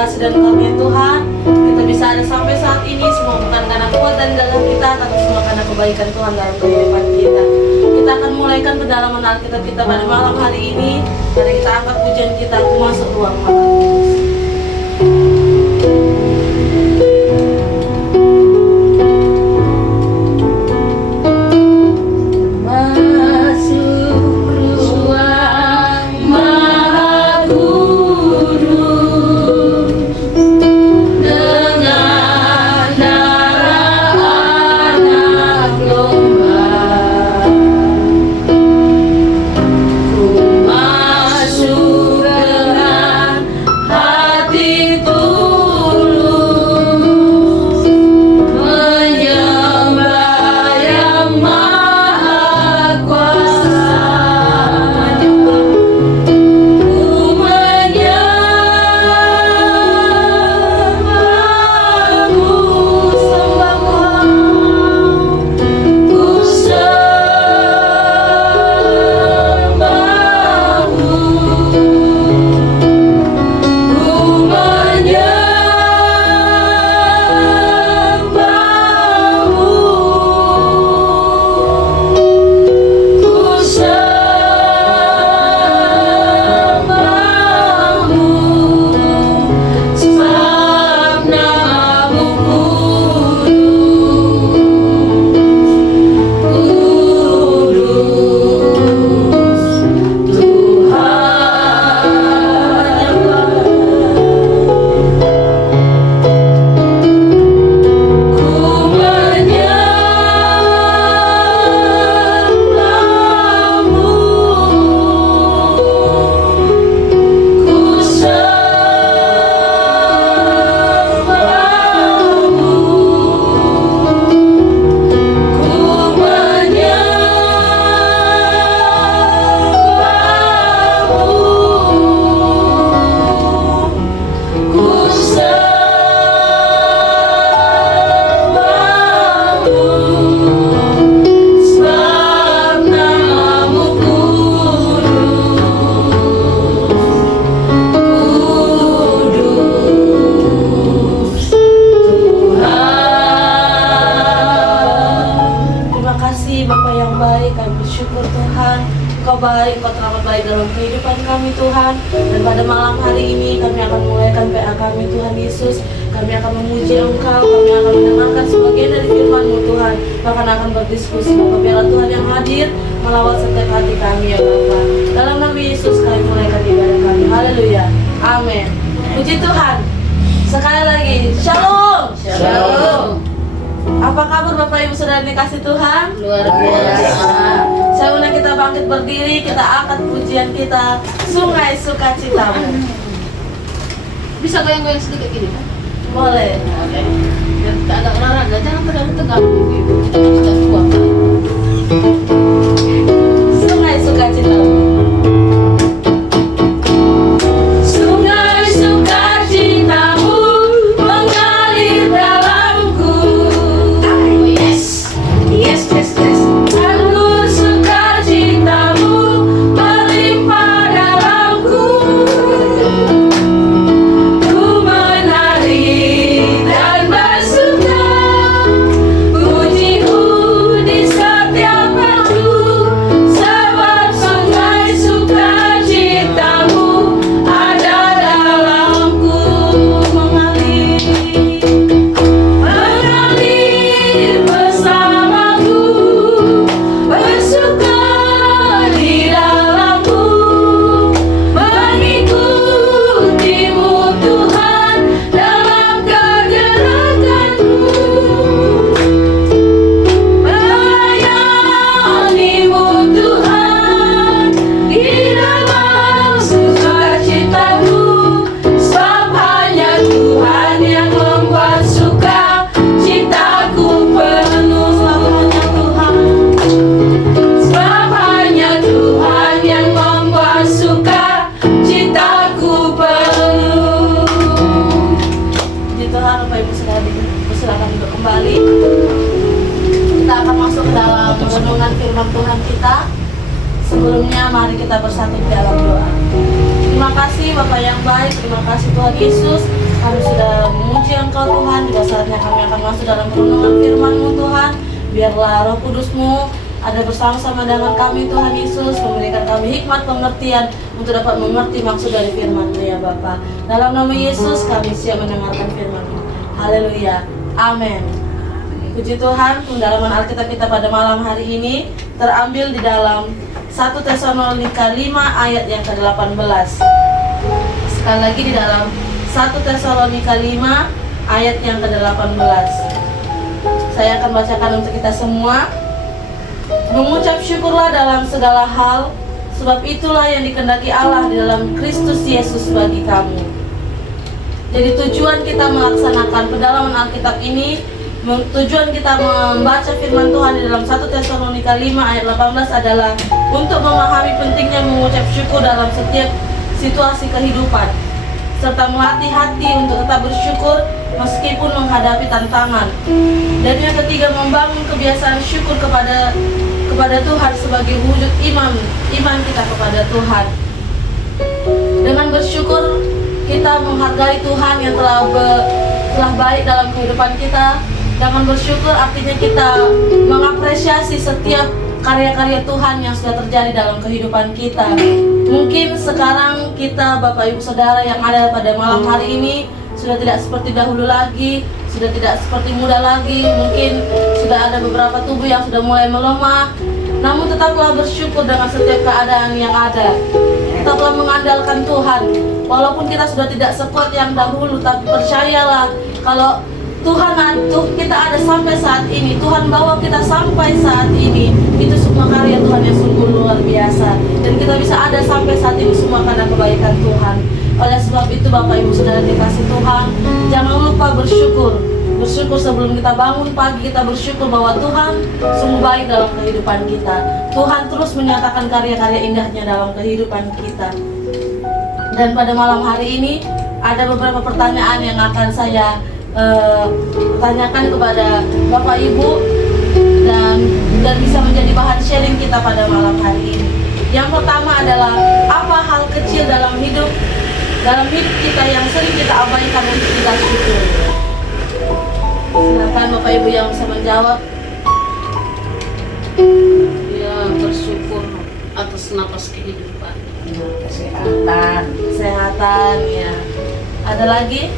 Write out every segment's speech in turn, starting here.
kasih dan karunia Tuhan, kita bisa ada sampai saat ini semua bukan karena kuat dan gagah kita, tapi semua karena kebaikan Tuhan dalam kehidupan kita. Kita akan mulaikan pendalaman Alkitab kita pada malam hari ini. Mari kita angkat pujian kita, aku masuk ruang makan kudus. Baik, Kau teramat baik dalam kehidupan kami Tuhan. Dan pada malam hari ini kami akan mulaikan PA kami Tuhan Yesus. Kami akan memuji Engkau, kami akan mendengarkan sebagian dari firman-Mu Tuhan. Bahkan akan berdiskusi, Bapak biarlah Tuhan yang hadir melawat setiap hati kami ya Bapak. Dalam nama Yesus kami mulaikan ibadah kami. Haleluya, amin. Puji Tuhan. Sekali lagi, Shalom. Shalom. Apa kabar Bapak Ibu Saudara dikasih Tuhan? Luar biasa. Saya undang kita bangkit berdiri, kita angkat pujian kita, Sungai Sukacitamu. Bisa goyang-goyang sedikit gini kan? Boleh. Oke. Biar kita agak olahraga, jangan terlalu tegang gitu. Kita sudah tua. Sungai Sukacitamu. Sungai Sukacitamu mengalir dalamku. Yes. Yes, yes, yes. Alur sukacitamu melimpah dalamku. Ku menari dan bersuka, pujiku di setiap waktu, sebab sungai sukacitamu ada dalamku. Mengalir, mengalir bersamaku, bersuka di dalamku, mengikutimu Tuhan dalam kegerakanku, melayanimu Tuhan di dalam sukacitaku, sebab hanya Tuhan yang membuat sukacitaku penuh. Sebab hanya Tuhan yang membuat sukacitaku penuh. Puji Tuhan, Bapak Ibu Saudara silakan duduk kembali. Kita akan masuk ke dalam renungan firman Tuhan kita. Sebelumnya mari kita bersatu di dalam doa. Terima kasih Bapak yang baik, terima kasih Tuhan Yesus Kami sudah memuji Engkau Tuhan. Juga saatnya kami akan masuk dalam renungan firman-Mu Tuhan. Biarlah Roh Kudus-Mu ada bersama-sama dengan kami Tuhan Yesus, memberikan kami hikmat pengertian untuk dapat mengerti maksud dari firman-Mu ya Bapa. Dalam nama Yesus kami siap mendengarkan firman-Mu. Haleluya. Amin. Puji Tuhan, pendalaman Alkitab kita pada malam hari ini terambil di dalam 1 Tesalonika 5 ayat yang ke-18. Sekali lagi di dalam 1 Tesalonika 5 ayat yang ke-18. Saya akan bacakan untuk kita semua. Mengucap syukurlah dalam segala hal, sebab itulah yang dikehendaki Allah di dalam Kristus Yesus bagi kamu. Jadi tujuan kita melaksanakan pendalaman Alkitab ini, tujuan kita membaca firman Tuhan di dalam 1 Tesalonika 5 ayat 18 adalah untuk memahami pentingnya mengucap syukur dalam setiap situasi kehidupan, serta melatih hati untuk tetap bersyukur meskipun menghadapi tantangan. Dan yang ketiga, membangun kebiasaan syukur kepada Tuhan sebagai wujud iman kita kepada Tuhan. Dengan bersyukur kita menghargai Tuhan yang telah baik dalam kehidupan kita. Dengan bersyukur artinya kita mengapresiasi setiap karya-karya Tuhan yang sudah terjadi dalam kehidupan kita. Mungkin sekarang kita Bapak Ibu Saudara yang ada pada malam hari ini sudah tidak seperti dahulu lagi, sudah tidak seperti muda lagi. Mungkin sudah ada beberapa tubuh yang sudah mulai melemah. Namun tetaplah bersyukur dengan setiap keadaan yang ada. Tetaplah mengandalkan Tuhan. Walaupun kita sudah tidak sekuat yang dahulu, tapi percayalah kalau kita ada sampai saat ini, Tuhan bawa kita sampai saat ini, itu semua karya Tuhan yang sungguh luar biasa. Dan kita bisa ada sampai saat ini semua karena kebaikan Tuhan. Oleh sebab itu Bapak Ibu Saudara dikasih Tuhan, jangan lupa bersyukur. Bersyukur sebelum kita bangun pagi, kita bersyukur bahwa Tuhan sungguh baik dalam kehidupan kita. Tuhan terus menyatakan karya-karya indahnya dalam kehidupan kita. Dan pada malam hari ini ada beberapa pertanyaan yang akan saya tanyakan kepada Bapak Ibu dan bisa menjadi bahan sharing kita pada malam hari ini. Yang pertama adalah, apa hal kecil dalam hidup kita yang sering kita abaikan untuk kita syukur? Silakan Bapak Ibu yang bisa menjawab. Ya, bersyukur atas napas kehidupan. Kesehatan ya. Ada lagi?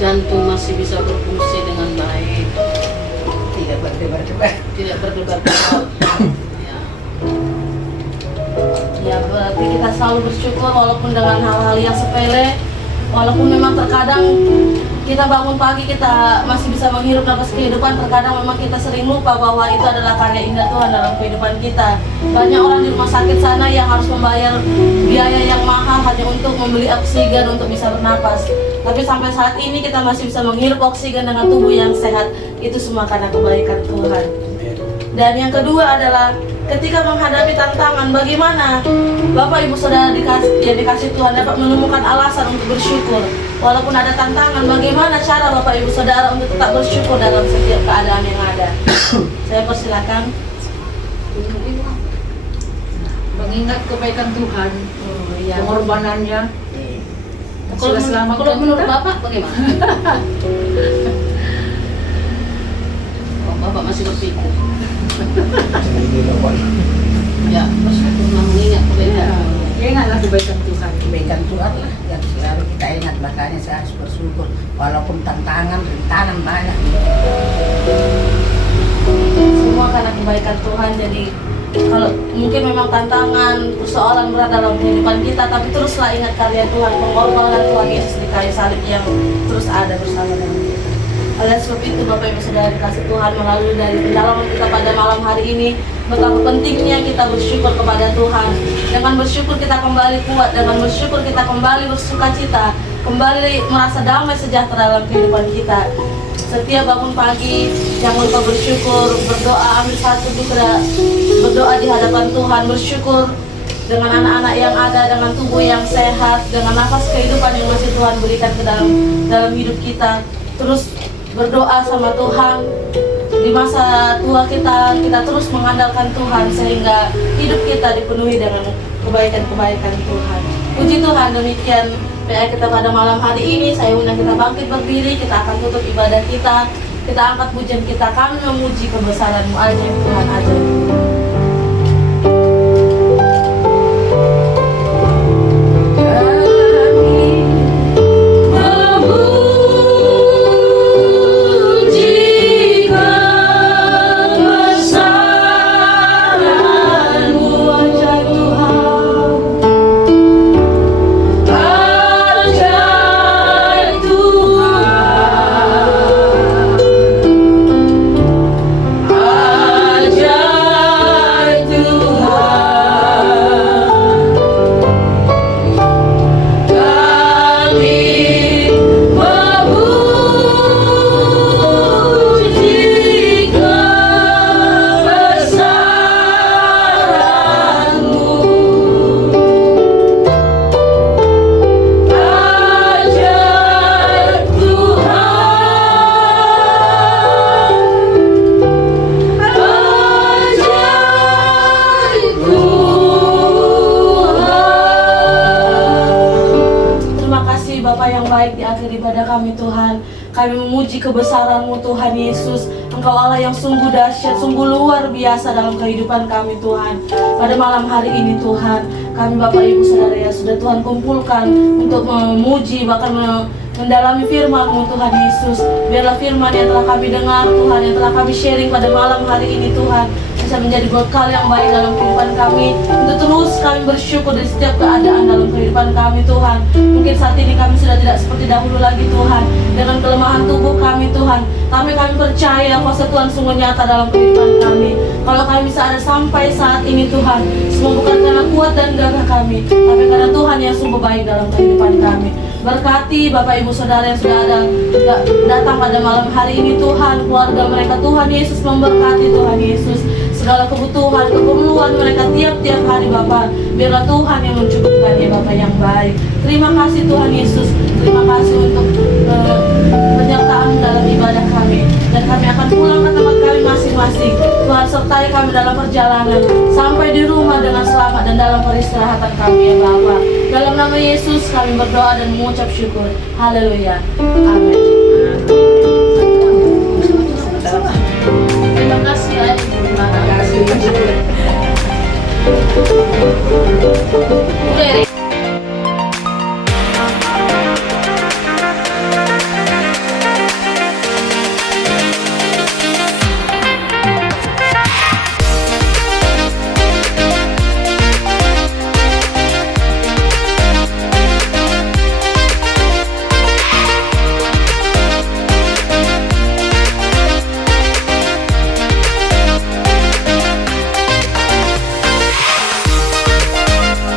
Jantung masih bisa berfungsi dengan baik, Tidak berdebar-debar. tidak berdebar. Ya. Ya, berarti kita selalu bersyukur walaupun dengan hal-hal yang sepele. Walaupun memang terkadang kita bangun pagi kita masih bisa menghirup nafas kehidupan, terkadang memang kita sering lupa bahwa itu adalah karya indah Tuhan dalam kehidupan kita. Banyak orang di rumah sakit sana yang harus membayar biaya yang mahal hanya untuk membeli oksigen untuk bisa bernapas. Tapi sampai saat ini kita masih bisa menghirup oksigen dengan tubuh yang sehat. Itu semua karena kebaikan Tuhan. Dan yang kedua adalah ketika menghadapi tantangan, bagaimana Bapak Ibu Saudara dikasih Tuhan dapat menemukan alasan untuk bersyukur. Walaupun ada tantangan, bagaimana cara Bapak Ibu Saudara untuk tetap bersyukur dalam setiap keadaan yang ada? Saya persilakan. Mengingat kebaikan Tuhan, pengorbanannya, Kalau sudah selamatkan kalau menurut kita. Bapak bagaimana? Oh, Bapak masih berpikir. Ya, bersyukur mengingat kebaikan. Ingatlah kebaikan Tuhan. Kebaikan Tuhan lah yang selalu kita ingat, makanya saya harus bersyukur walaupun tantangan, rintangan banyak. Semua karena kebaikan Tuhan. Jadi kalau mungkin memang tantangan, persoalan berat dalam kehidupan kita, tapi teruslah ingat karya Tuhan, pengorbanan Tuhan Yesus di kayu salib yang terus ada bersama dengan kita. Oleh sebab itu Bapak Ibu Saudara dikasih Tuhan, melalui dari pendalaman kita pada malam hari ini, betapa pentingnya kita bersyukur kepada Tuhan. Dengan bersyukur kita kembali kuat, dengan bersyukur kita kembali bersukacita, kembali merasa damai sejahtera dalam kehidupan kita. Setiap bangun pagi, jangan lupa bersyukur, berdoa, ambil satu berdoa di hadapan Tuhan, bersyukur dengan anak-anak yang ada, dengan tubuh yang sehat, dengan nafas kehidupan yang masih Tuhan berikan ke dalam hidup kita. Terus berdoa sama Tuhan. Di masa tua kita terus mengandalkan Tuhan sehingga hidup kita dipenuhi dengan kebaikan-kebaikan Tuhan. Puji Tuhan, demikian PA kita pada malam hari ini. Saya undang kita bangkit berdiri, kita akan tutup ibadah kita. Kita angkat pujian kita, kami memuji kebesaran-Mu ajaib Tuhan, ajaib. Bapa yang baik, di akhir ibadah kami Tuhan, kami memuji kebesaran-Mu Tuhan Yesus. Engkau Allah yang sungguh dahsyat, sungguh luar biasa dalam kehidupan kami Tuhan. Pada malam hari ini Tuhan, kami Bapak Ibu Saudara yang sudah Tuhan kumpulkan untuk memuji, bahkan mendalami firman-Mu Tuhan Yesus. Biarlah firman yang telah kami dengar Tuhan, yang telah kami sharing pada malam hari ini Tuhan, bisa menjadi bekal yang baik dalam kehidupan kami, untuk terus kami bersyukur di setiap keadaan dalam kehidupan kami Tuhan. Mungkin saat ini kami sudah tidak seperti dahulu lagi Tuhan, dengan kelemahan tubuh kami Tuhan, tapi kami percaya kuasa Tuhan sungguh nyata dalam kehidupan kami. Kalau kami bisa ada sampai saat ini Tuhan, semua bukan karena kuat dan gagah kami, tapi karena Tuhan yang sungguh baik dalam kehidupan kami. Berkati Bapak Ibu Saudara yang sudah ada datang pada malam hari ini Tuhan, keluarga mereka Tuhan Yesus memberkati Tuhan Yesus. Segala kebutuhan, keperluan mereka tiap-tiap hari Bapak, biarlah Tuhan yang mencukupkan ya Bapak yang baik. Terima kasih Tuhan Yesus, terima kasih untuk penyertaan dalam ibadah kami. Dan kami akan pulang ke tempat kami masing-masing. Tuhan sertai kami dalam perjalanan, sampai di rumah dengan selamat dan dalam peristirahatan kami ya Bapak. Dalam nama Yesus kami berdoa dan mengucap syukur. Haleluya. Amin.